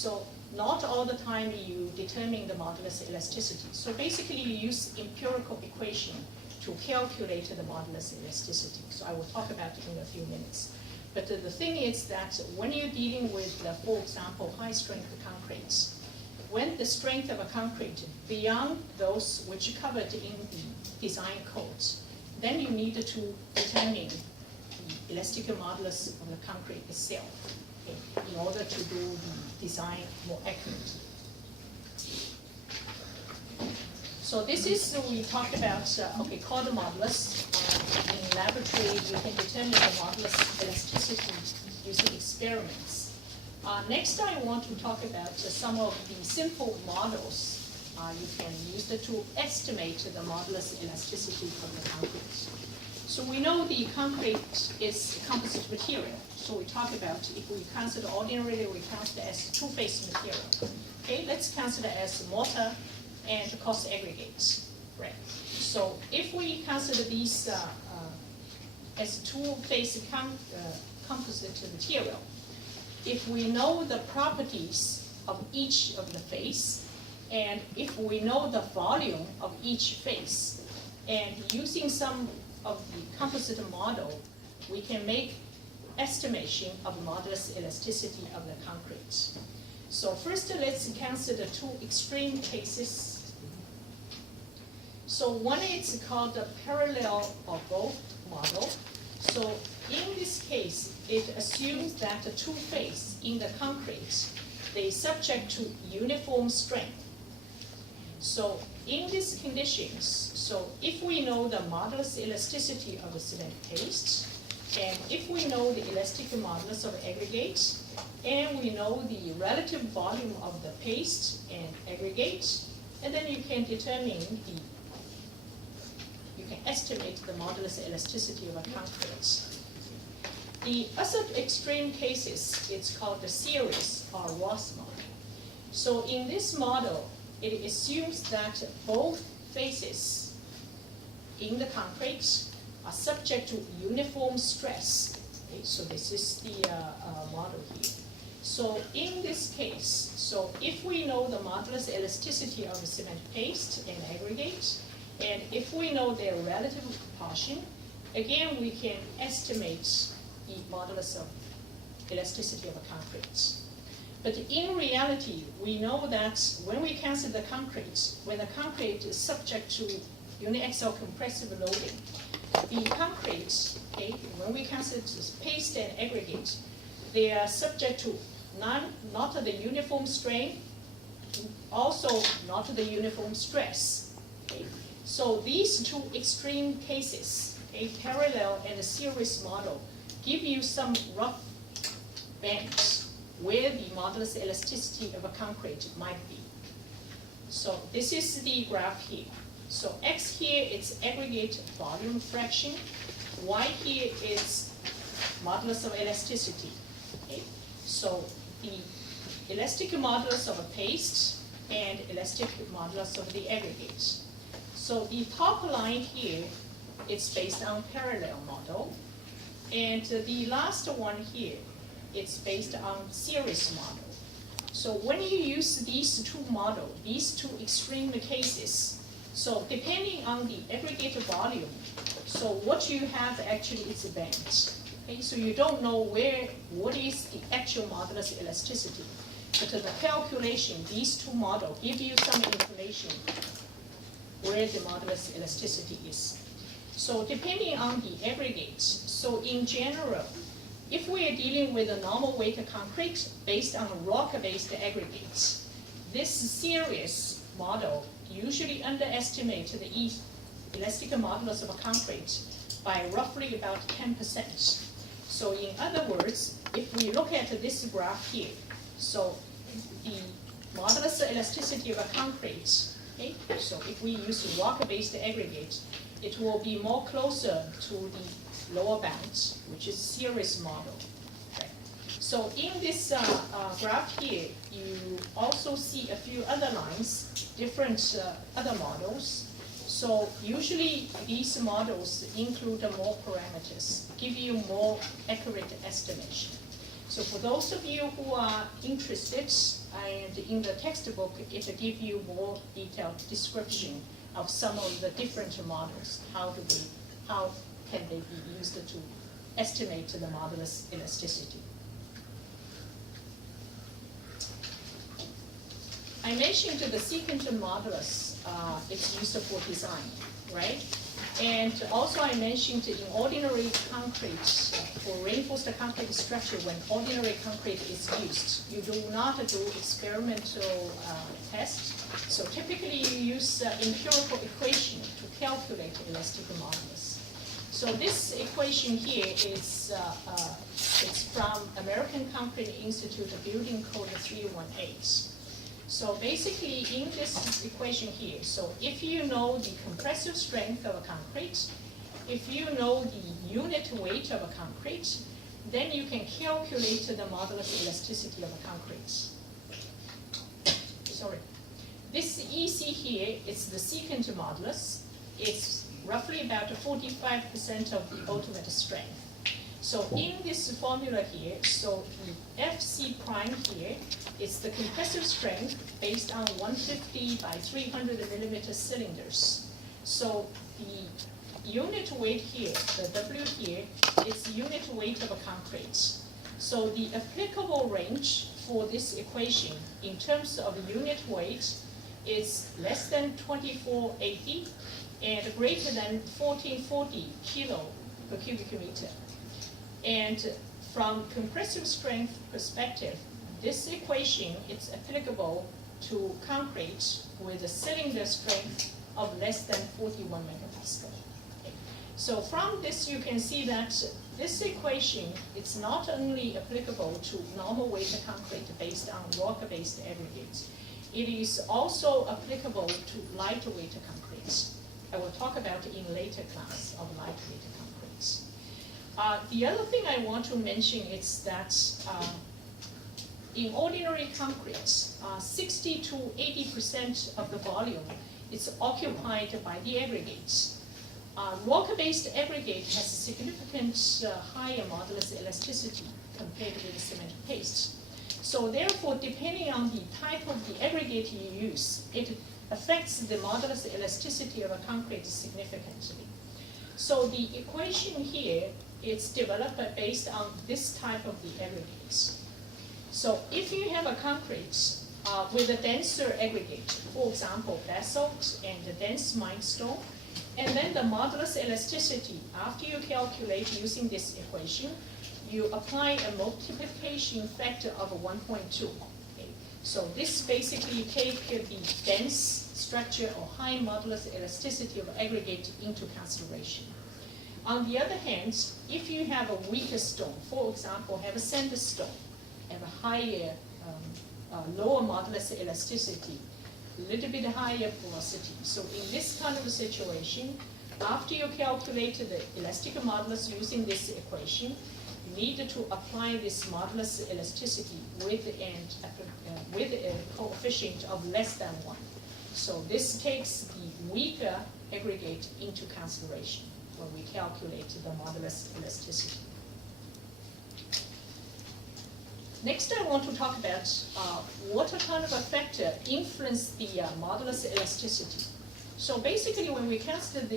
So not all the time you determine the modulus elasticity. So basically you use empirical equation to calculate the modulus elasticity. So I will talk about it in a few minutes. But the thing is that when you're dealing with, for example, high strength concretes, when the strength of a concrete beyond those which are covered in the design codes, then you need to determine the elastic modulus of the concrete itself, okay, in order to do the design more accurately. So this is, we talked about, chord modulus. In laboratory, you can determine the modulus elasticity using experiments. Next, I want to talk about some of the simple models you can use to estimate the modulus elasticity of the concrete. So we know the concrete is a composite material. So we talk about, if we consider ordinarily, we consider as two-phase material. Okay, let's consider as mortar and coarse aggregates, right? So if we consider these as two-phase composite material, if we know the properties of each of the phase, and if we know the volume of each phase, and using some of the composite model, we can make estimation of modulus elasticity of the concrete. So first, let's consider two extreme cases. So one is called the parallel or both model. So in this case, it assumes that the two phases in the concrete, they subject to uniform strength. So in these conditions, so if we know the modulus elasticity of the cement paste, and if we know the elastic modulus of aggregate, and we know the relative volume of the paste and aggregate, and then you can determine you can estimate the modulus elasticity of a concrete. The other extreme cases, it's called the series or Ross model. So in this model, it assumes that both phases in the concrete are subject to uniform stress. Okay, so this is the model here. So in this case, so if we know the modulus elasticity of the cement paste and aggregate, and if we know their relative proportion, again we can estimate the modulus of elasticity of a concrete. But in reality, we know that when we consider the concrete, when the concrete is subject to uniaxial compressive loading, the concrete, okay, when we consider paste and aggregate, they are subject to not the uniform strain, also not the uniform stress. Okay. So these two extreme cases, a parallel and a series model, give you some rough bands where the modulus elasticity of a concrete might be. So this is the graph here. So X here is aggregate volume fraction. Y here is modulus of elasticity. Okay. So the elastic modulus of a paste and elastic modulus of the aggregate. So the top line here is based on parallel model. And the last one here, it's based on series model. So when you use these two models, these two extreme cases, so depending on the aggregate volume, so what you have actually is a band. Okay, so you don't know what is the actual modulus elasticity. But the calculation, these two models give you some information where the modulus elasticity is. So depending on the aggregate, so in general, if we are dealing with a normal weight concrete based on rock-based aggregates, this series model usually underestimates the elastic modulus of a concrete by roughly about 10%. So in other words, if we look at this graph here, so the modulus elasticity of a concrete, okay, so if we use rock-based aggregate, it will be more closer to the lower bound, which is series model. Okay. So in this graph here, you also see a few other lines, different other models. So usually these models include more parameters, give you more accurate estimation. So for those of you who are interested, and in the textbook, it will give you more detailed description of some of the different models. How can they be used to estimate the modulus elasticity? I mentioned the secant modulus, it's used for design, right? And also I mentioned in ordinary concrete, for reinforced concrete structure, when ordinary concrete is used, you do not do experimental tests. So typically you use empirical equation to calculate elastic modulus. So this equation here is it's from American Concrete Institute Building Code 318. So basically in this equation here, so if you know the compressive strength of a concrete, if you know the unit weight of a concrete, then you can calculate the modulus elasticity of a concrete. Sorry. This EC here is the secant modulus. It's roughly about 45% of the ultimate strength. So in this formula here, so the FC prime here is the compressive strength based on 150 by 300 millimeter cylinders. So the unit weight here, the W here, is unit weight of a concrete. So the applicable range for this equation in terms of unit weight is less than 2480 and greater than 1440 kilo per cubic meter. And from compressive strength perspective, this equation is applicable to concrete with a cylinder strength of less than 41 megapascal. Okay. So from this you can see that this equation is not only applicable to normal weight concrete based on rock-based aggregates, it is also applicable to lightweight concretes. I will talk about in later class of lightweight concretes. The other thing I want to mention is that in ordinary concrete, 60 to 80% of the volume is occupied by the aggregates. Rock-based aggregate has significant higher modulus elasticity compared with cement paste. So therefore, depending on the type of the aggregate you use, it affects the modulus elasticity of a concrete significantly. So the equation here is developed based on this type of the aggregates. So if you have a concrete with a denser aggregate, for example, basalt and a dense limestone, and then the modulus elasticity, after you calculate using this equation, you apply a multiplication factor of 1.2. Okay? So this basically take the dense structure or high modulus elasticity of aggregate into consideration. On the other hand, if you have a weaker stone, for example, have a sandstone, have a higher, lower modulus elasticity, a little bit higher porosity. So in this kind of a situation, after you calculate the elastic modulus using this equation, you need to apply this modulus elasticity with a coefficient of less than 1. So this takes the weaker aggregate into consideration when we calculate the modulus elasticity. Next, I want to talk about what kind of a factor influence the modulus elasticity. So basically, when we consider the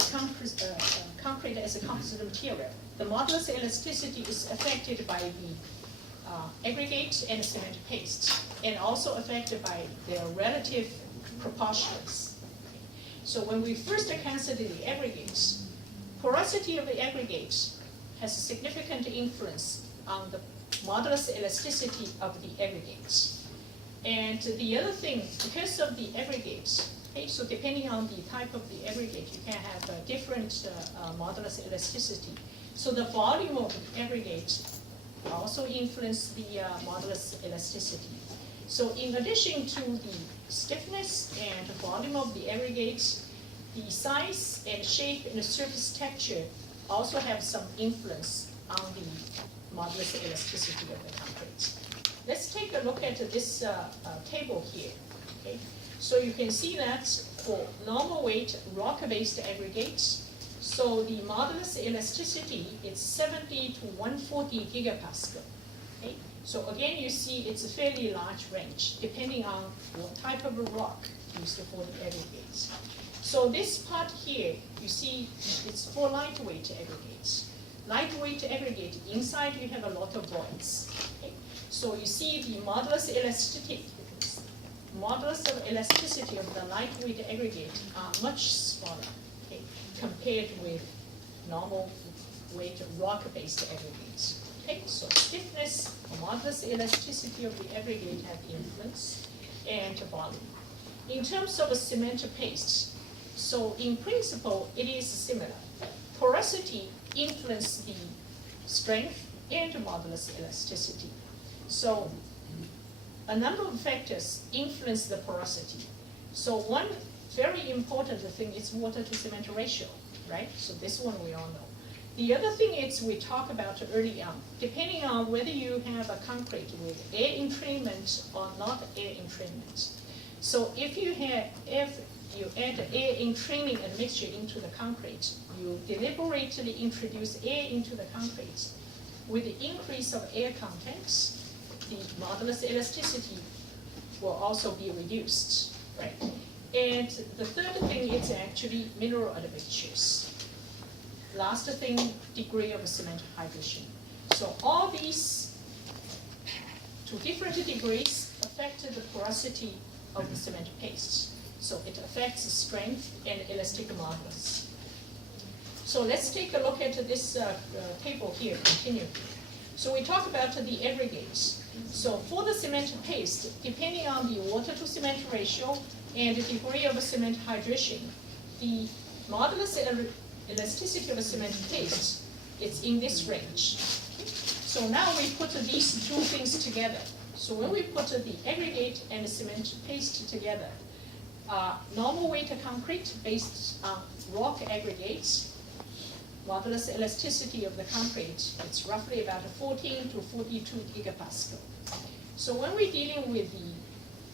concrete as a composite material, the modulus elasticity is affected by the aggregate and cement paste, and also affected by their relative proportions. So when we first consider the aggregates, porosity of the aggregates has a significant influence on the modulus elasticity of the aggregates. And the other thing, because of the aggregates, okay, so depending on the type of the aggregate, you can have a different modulus elasticity. So the volume of the aggregate also influence the modulus elasticity. So in addition to the stiffness and the volume of the aggregates, the size and shape and the surface texture also have some influence on the modulus elasticity of the concrete. Let's take a look at this table here. Okay? So you can see that for normal weight rock-based aggregates, so the modulus elasticity is 70 to 140 gigapascal. Okay? So again, you see it's a fairly large range, depending on what type of a rock used for the aggregates. So this part here, you see, it's for lightweight aggregates. Lightweight aggregate, inside you have a lot of voids. Okay? So you see the modulus of elasticity of the lightweight aggregate are much smaller, okay, compared with normal weight rock-based aggregates. Okay, so stiffness or modulus elasticity of the aggregate have influence, and volume. In terms of a cement paste, so in principle it is similar. Porosity influences the strength and modulus elasticity. So a number of factors influence the porosity. So one very important thing is water to cement ratio, right? So this one we all know. The other thing is we talked about early on, depending on whether you have a concrete with air entrainment or not air entrainment. So if you add air entraining admixture into the concrete, you deliberately introduce air into the concrete. With the increase of air contents, the modulus elasticity will also be reduced, right? And the third thing is actually mineral admixtures. Last thing, degree of cement hydration. So all these, to different degrees, affect the porosity of the cement paste. So it affects the strength and elastic modulus. So let's take a look at this table here, continue. So we talk about the aggregates. So for the cement paste, depending on the water to cement ratio and the degree of cement hydration, the modulus elasticity of a cement paste is in this range. So now we put these two things together. So when we put the aggregate and the cement paste together, normal weight concrete based on rock aggregates, modulus elasticity of the concrete, it's roughly about 14 to 42 gigapascal. So when we're dealing with the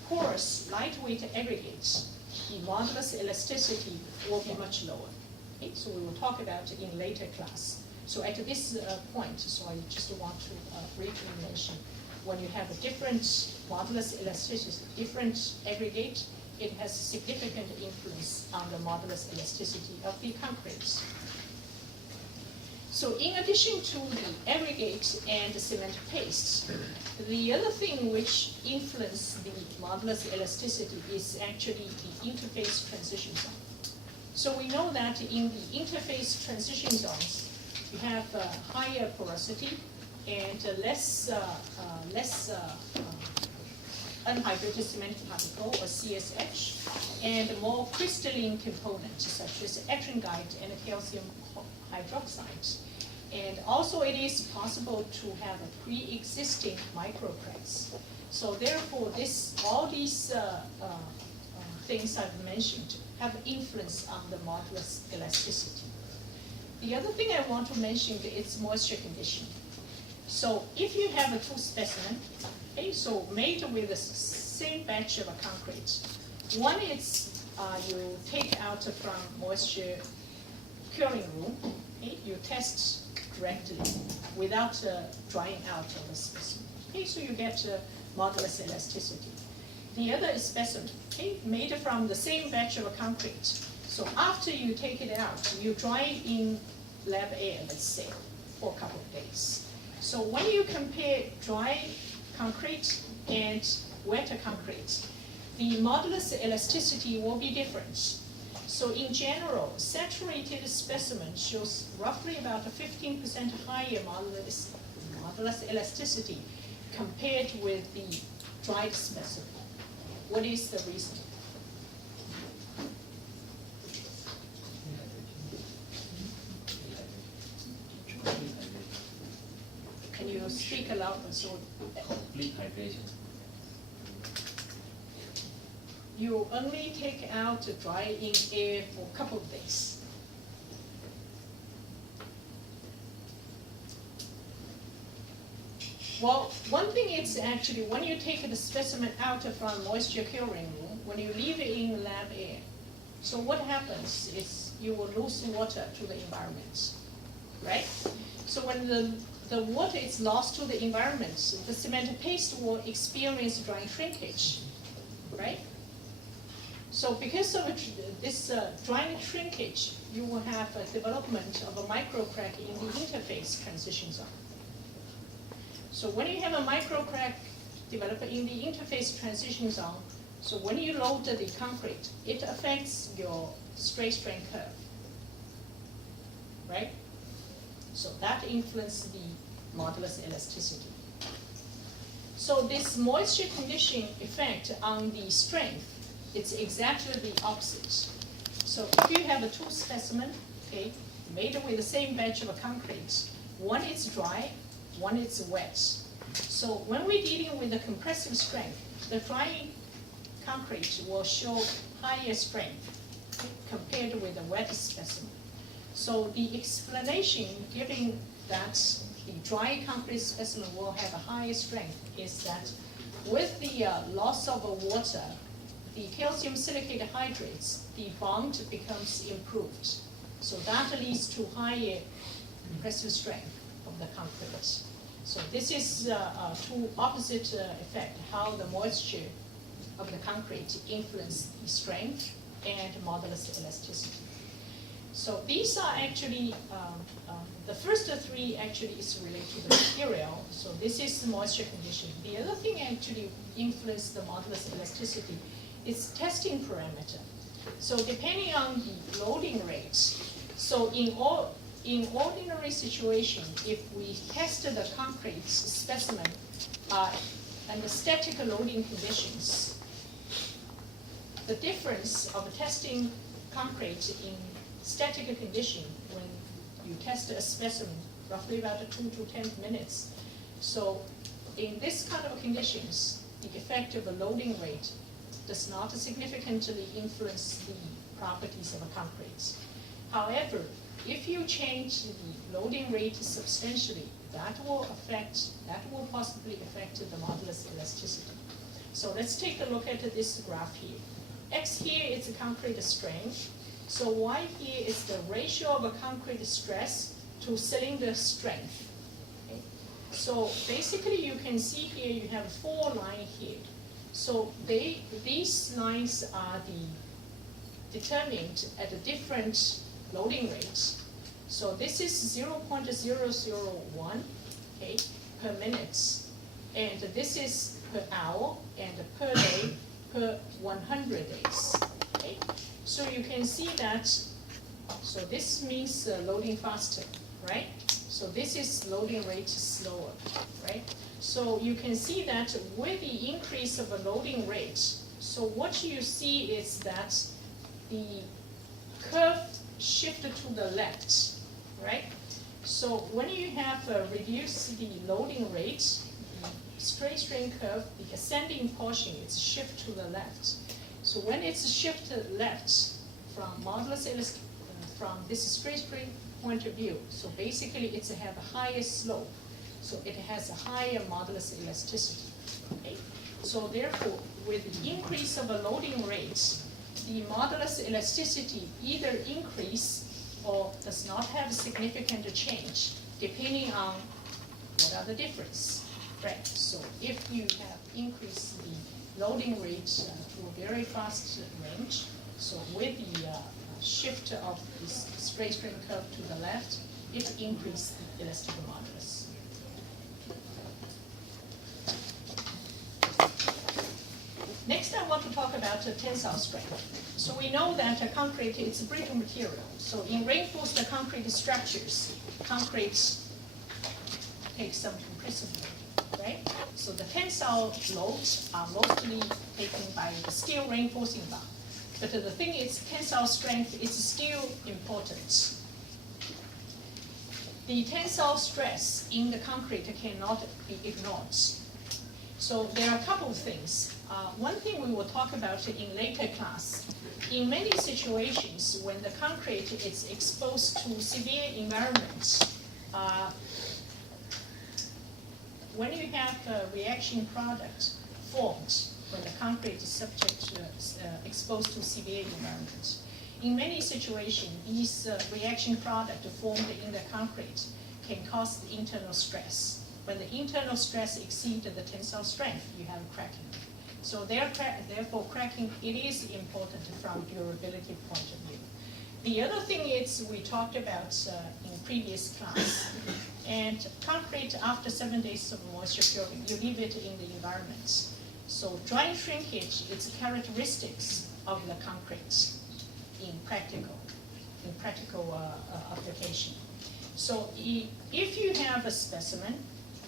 porous, lightweight aggregates, the modulus elasticity will be much lower. Okay? So we will talk about it in later class. So at this point, so I just want to briefly mention, when you have a different modulus elasticity, different aggregate, it has significant influence on the modulus elasticity of the concretes. So in addition to the aggregate and the cement paste, the other thing which influences the modulus elasticity is actually the interface transition zone. So we know that in the interface transition zones, you have higher porosity and less unhydrated cement particle, or CSH, and more crystalline components such as ettringite and calcium hydroxide. And also it is possible to have a pre-existing microcracks. So therefore all these things I've mentioned have influence on the modulus elasticity. The other thing I want to mention is moisture condition. So if you have a two specimen, okay, so made with the same batch of a concrete, one is you take out from moisture curing room, okay, you test directly without drying out of the specimen. Okay, so you get modulus elasticity. The other is specimen, okay, made from the same batch of a concrete. So after you take it out, you dry it in lab air, let's say, for a couple of days. So when you compare dry concrete and wet concrete, the modulus elasticity will be different. So in general, saturated specimen shows roughly about a 15% higher modulus elasticity compared with the dried specimen. What is the reason? Can you speak aloud? So complete hydration. you only take out dry in air for a couple of days. Well, one thing is actually when you take the specimen out from moisture curing room, when you leave it in lab air, so what happens is you will lose water to the environment, right? So when the the water is lost to the environment, the cement paste will experience drying shrinkage, right? So because of this drying shrinkage, you will have a development of a microcrack in the interface transition zone. So when you have a microcrack develop in the interface transition zone, so when you load the concrete, it affects your straight strain curve, right? So that influences the modulus elasticity. So this moisture condition effect on the strength, it's exactly the opposite. So if you have a two specimen, okay, made with the same batch of concrete, one is dry, one is wet. So when we're dealing with the compressive strength, the dry concrete will show higher strength compared with the wet specimen. So the explanation giving that the dry concrete specimen will have a higher strength is that with the loss of water, the calcium silicate hydrates, the bond becomes improved. So that leads to higher compressive strength of the concrete. So this is two opposite effect, how the moisture of the concrete influence the strength and modulus elasticity. So these are actually, the first three actually is related to the material. So this is the moisture condition. The other thing actually influence the modulus elasticity is testing parameter. So depending on the loading rates, so in ordinary situation, if we test the concrete specimen under static loading conditions, the difference of testing concrete in static condition when you test a specimen, roughly about 2 to 10 minutes. So in this kind of conditions, the effective loading rate does not significantly influence the properties of a concrete. However, if you change the loading rate substantially, that will possibly affect the modulus elasticity. So let's take a look at this graph here. X here is the concrete strength. So Y here is the ratio of a concrete stress to cylinder strength. Okay? So basically you can see here you have 4 lines here. So these lines are determined at a different loading rates. So this is 0.001 okay, per minute, and this is per hour and per day per 100 days. Okay? So you can see that, so this means loading faster, right? So this is loading rate slower, right? So you can see that with the increase of a loading rate, so what you see is that the curve shifted to the left, right? So when you have reduced the loading rate, the straight strain curve, the ascending portion is shift to the left. So when it's shifted left from modulus from this straight strain point of view, so basically it's have a higher slope. So it has a higher modulus elasticity. Okay? So therefore, with the increase of a loading rate, the modulus elasticity either increase or does not have a significant change, depending on what are the difference, right? So if you have increased the loading rate to a very fast range, so with the shift of this straight strain curve to the left, it increases the elastic modulus. Next, I want to talk about tensile strength. So we know that concrete is a brittle material. So in reinforced concrete structures, concrete takes some compressive load, right? So the tensile loads are mostly taken by the steel reinforcing bar. But the thing is, tensile strength is still important. The tensile stress in the concrete cannot be ignored. So there are a couple of things. One thing we will talk about in later class. In many situations, when the concrete is exposed to severe environments, when you have a reaction product formed when the concrete is subject to exposed to severe environments, in many situations, these reaction products formed in the concrete can cause the internal stress. When the internal stress exceeds the tensile strength, you have cracking. So therefore, cracking, it is important from durability point of view. The other thing is we talked about in previous class, and concrete after 7 days of moisture curing, you leave it in the environment. So drying shrinkage is characteristics of the concrete in practical application. So if you have a specimen,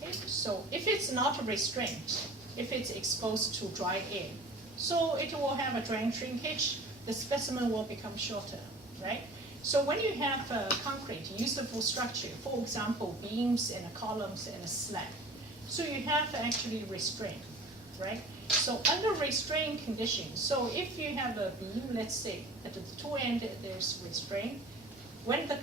okay, so if it's not restrained, if it's exposed to dry air, so it will have a drying shrinkage, the specimen will become shorter, right? So when you have concrete used for structure, for example, beams and columns and a slab, so you have actually restraint, right? So under restraint conditions, so if you have a beam, let's say at the two ends there's restraint, when the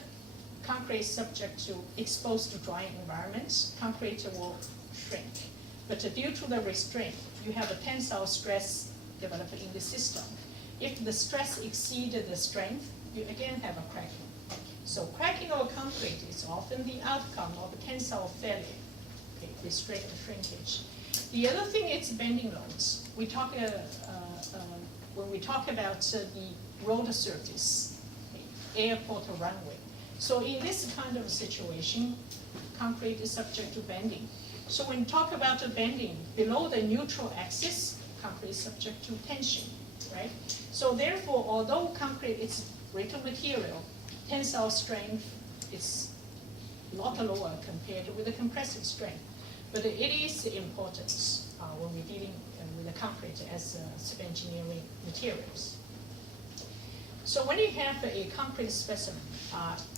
concrete is subject to exposed to drying environments, concrete will shrink. But due to the restraint, you have a tensile stress developed in the system. If the stress exceeds the strength, you again have a cracking. So cracking of concrete is often the outcome of tensile failure, okay, restraint and shrinkage. The other thing is bending loads. We talk when we talk about the road surface, okay, airport or runway. So in this kind of situation, concrete is subject to bending. So when we talk about the bending, below the neutral axis, concrete is subject to tension, right? So therefore, although concrete is brittle material, tensile strength is a lot lower compared with the compressive strength. But it is important when we're dealing with the concrete as civil engineering materials. So when you have a concrete specimen,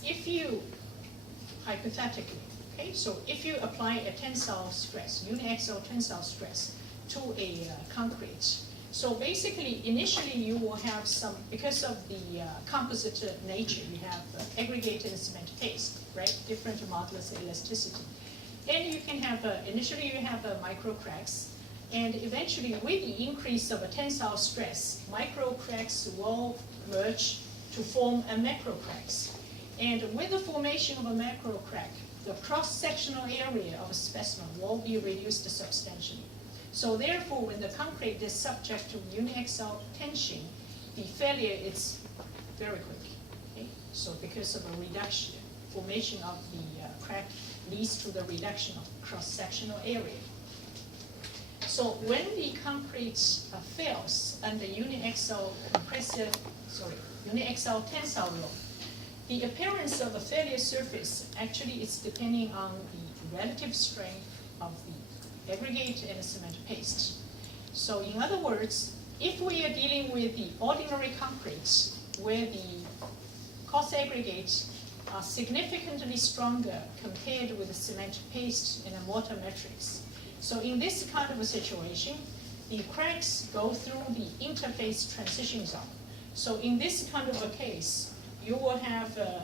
if you, hypothetically, okay, so if you apply a tensile stress, uniaxial tensile stress to a concrete, so basically initially you will have some, because of the composite nature, you have aggregated cement paste, right, different modulus elasticity. And you can have, initially you have micro cracks, and eventually with the increase of a tensile stress, micro cracks will merge to form a macro cracks. And with the formation of a macro crack, the cross-sectional area of a specimen will be reduced substantially. So therefore, when the concrete is subject to uniaxial tension, the failure is very quick. Okay? So because of a reduction, formation of the crack leads to the reduction of cross-sectional area. So when the concrete fails under uniaxial tensile load, the appearance of a failure surface actually is depending on the relative strength of the aggregate and the cement paste. So in other words, if we are dealing with the ordinary concretes where the cost aggregates are significantly stronger compared with the cement paste and the mortar matrix. So in this kind of a situation, the cracks go through the interface transition zone. So in this kind of a case, you will have the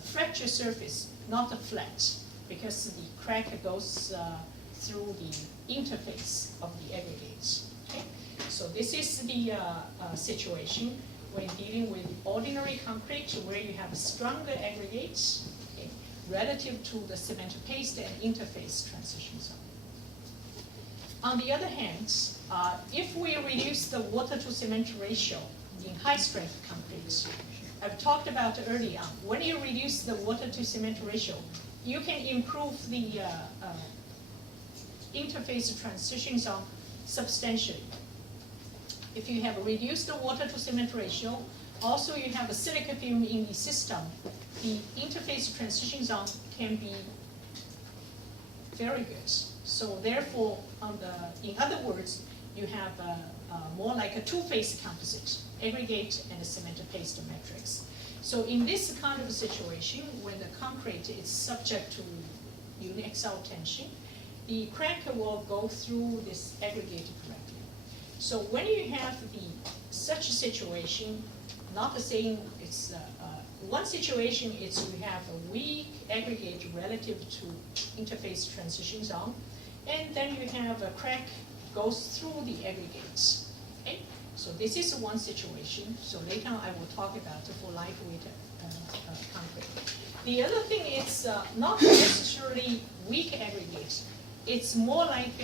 fracture surface not flat because the crack goes through the interface of the aggregates. Okay? So this is the situation when dealing with ordinary concrete where you have stronger aggregates, okay, relative to the cement paste and interface transition zone. On the other hand, if we reduce the water to cement ratio in high strength concrete, I've talked about earlier, when you reduce the water to cement ratio, you can improve the interface transition zone substantially. If you have reduced the water to cement ratio, also you have a silica film in the system, the interface transition zone can be very good. So therefore, in other words, you have more like a two-phase composite, aggregate and a cement paste matrix. So in this kind of a situation, when the concrete is subject to uniaxial tension, the crack will go through this aggregate correctly. So when you have such a situation, not the same, it's one situation is you have a weak aggregate relative to interface transition zone, and then you have a crack goes through the aggregates. Okay? So this is one situation. So later on I will talk about for lightweight concrete. The other thing is not necessarily weak aggregate. It's more like